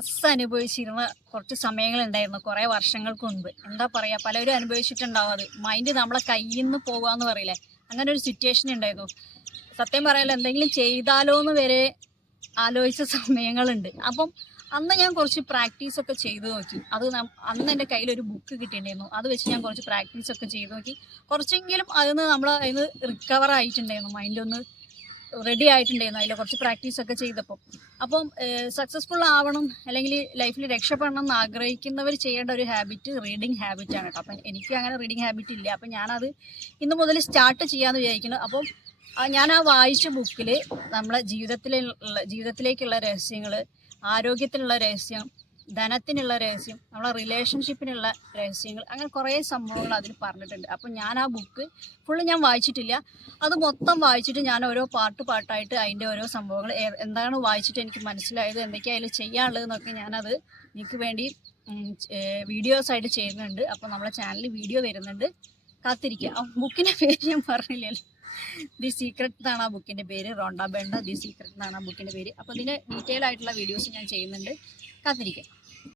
Stress അനുഭവിച്ചിരുന്ന കുറച്ച് സമയങ്ങളുണ്ടായിരുന്നു കുറേ വർഷങ്ങൾക്ക് മുൻപ്. എന്താ പറയുക പലരും അനുഭവിച്ചിട്ടുണ്ടാവും അത്. മൈൻഡ് നമ്മളെ കയ്യിൽ നിന്ന് പോകാന്ന് പറയില്ലേ? അങ്ങനെ ഒരു സിറ്റുവേഷൻ ഉണ്ടായിരുന്നു. സത്യം പറയാലോ എന്തെങ്കിലും ചെയ്താലോ എന്ന് വരെ ആലോചിച്ച സമയങ്ങളുണ്ട്. അപ്പം അന്ന് ഞാൻ കുറച്ച് പ്രാക്ടീസ് ഒക്കെ ചെയ്തു നോക്കി. അത് അന്ന് എന്റെ കയ്യിൽ ഒരു ബുക്ക് കിട്ടിയിട്ടുണ്ടായിരുന്നു. അത് വെച്ച് ഞാൻ കുറച്ച് പ്രാക്ടീസ് ഒക്കെ ചെയ്തു നോക്കി. കുറച്ചെങ്കിലും അതിന് നമ്മൾ അതിന് റിക്കവർ ആയിട്ടുണ്ടായിരുന്നു. മൈൻഡ് ഒന്ന് റെഡി ആയിട്ടുണ്ടായിരുന്നു അതിൽ കുറച്ച് പ്രാക്ടീസ് ഒക്കെ ചെയ്തപ്പോൾ. അപ്പം സക്സസ്ഫുൾ ആവണം അല്ലെങ്കിൽ ലൈഫിൽ രക്ഷപ്പെടണം എന്ന് ആഗ്രഹിക്കുന്നവർ ചെയ്യേണ്ട ഒരു ഹാബിറ്റ് റീഡിങ് ഹാബിറ്റ് ആണ് കേട്ടോ. അപ്പം എനിക്ക് അങ്ങനെ റീഡിങ് ഹാബിറ്റ് ഇല്ല. അപ്പം ഞാനത് ഇന്ന് മുതൽ സ്റ്റാർട്ട് ചെയ്യാമെന്ന് വിചാരിക്കുന്നു. അപ്പം ഞാൻ ആ വായിച്ച ബുക്കിൽ നമ്മളെ ജീവിതത്തിലുള്ള ജീവിതത്തിലേക്കുള്ള രഹസ്യങ്ങൾ ആരോഗ്യത്തിലുള്ള രഹസ്യം ധനത്തിനുള്ള രഹസ്യം നമ്മളെ റിലേഷൻഷിപ്പിനുള്ള രഹസ്യങ്ങൾ അങ്ങനെ കുറേ സംഭവങ്ങൾ അതിൽ പറഞ്ഞിട്ടുണ്ട്. അപ്പം ഞാൻ ആ ബുക്ക് ഫുള്ള് ഞാൻ വായിച്ചിട്ടില്ല. അത് മൊത്തം വായിച്ചിട്ട് ഞാൻ ഓരോ പാട്ട് പാട്ടായിട്ട് അതിന്റെ ഓരോ സംഭവങ്ങൾ എന്താണ് വായിച്ചിട്ട് എനിക്ക് മനസ്സിലായത് എന്തൊക്കെയാണ് അതിൽ ചെയ്യാനുള്ളതെന്നൊക്കെ ഞാനത് എനിക്ക് വേണ്ടി വീഡിയോസ് ആയിട്ട് ചെയ്യുന്നുണ്ട്. അപ്പോൾ നമ്മളെ ചാനലിൽ വീഡിയോ വരുന്നുണ്ട്. കാത്തിരിക്കുക ആ ബുക്കിന്റെ പേര് ഞാൻ പറഞ്ഞില്ലല്ലോ. ദി സീക്രട്ട് എന്നാണ് ആ ബുക്കിന്റെ പേര്. റോണ്ട ബെണ്ട ദി സീക്രട്ട് എന്നാണ് ആ ബുക്കിന്റെ പേര്. അപ്പോൾ ഇതിന് ഡീറ്റെയിൽ ആയിട്ടുള്ള വീഡിയോസ് ഞാൻ ചെയ്യുന്നുണ്ട്. കാത്തിരിക്കുക